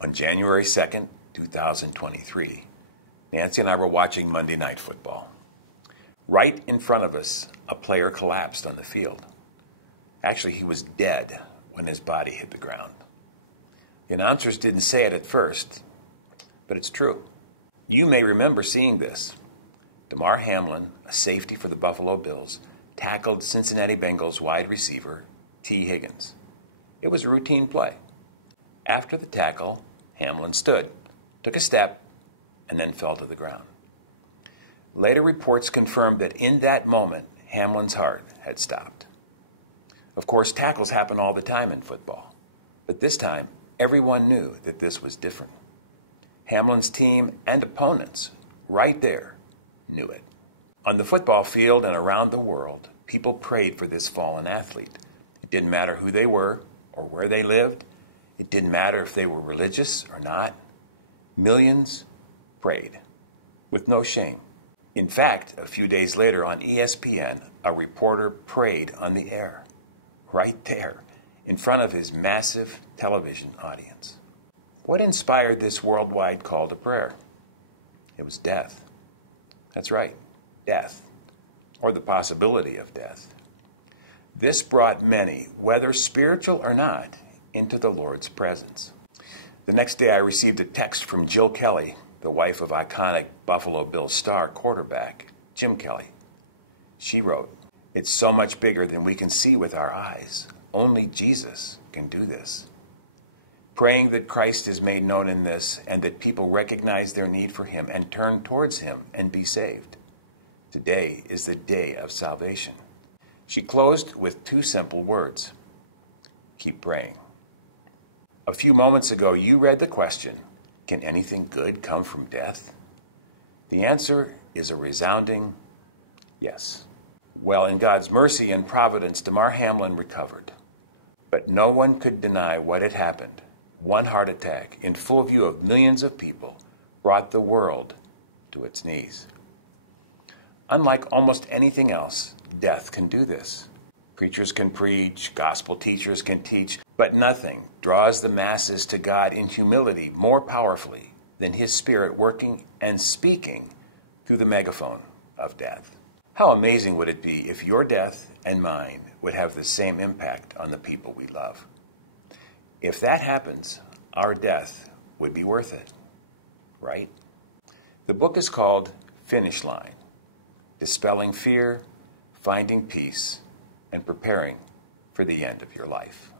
On January 2nd, 2023, Nancy and I were watching Monday Night Football. Right in front of us, a player collapsed on the field. Actually, he was dead when his body hit the ground. The announcers didn't say it at first, but it's true. You may remember seeing this. Damar Hamlin, a safety for the Buffalo Bills, tackled Cincinnati Bengals wide receiver T. Higgins. It was a routine play. After the tackle, Hamlin stood, took a step, and then fell to the ground. Later reports confirmed that in that moment, Hamlin's heart had stopped. Of course, tackles happen all the time in football, but this time, everyone knew that this was different. Hamlin's team and opponents, right there, knew it. On the football field and around the world, people prayed for this fallen athlete. It didn't matter who they were or where they lived. It didn't matter if they were religious or not. Millions prayed with no shame. In fact, a few days later on ESPN, a reporter prayed on the air, right there, in front of his massive television audience. What inspired this worldwide call to prayer? It was death. That's right, death, or the possibility of death. This brought many, whether spiritual or not, into the Lord's presence. The next day I received a text from Jill Kelly, the wife of iconic Buffalo Bills star quarterback Jim Kelly. She wrote, "It's so much bigger than we can see with our eyes. Only Jesus can do this. Praying that Christ is made known in this and that people recognize their need for him and turn towards him and be saved. Today is the day of salvation." She closed with two simple words: keep praying. A few moments ago, you read the question, can anything good come from death? The answer is a resounding yes. Well, in God's mercy and providence, Damar Hamlin recovered. But no one could deny what had happened. One heart attack, in full view of millions of people, brought the world to its knees. Unlike almost anything else, death can do this. Preachers can preach, gospel teachers can teach, but nothing draws the masses to God in humility more powerfully than his Spirit working and speaking through the megaphone of death. How amazing would it be if your death and mine would have the same impact on the people we love? If that happens, our death would be worth it, right? The book is called Finish Line: Dispelling Fear, Finding Peace, and Preparing for the End of Your Life.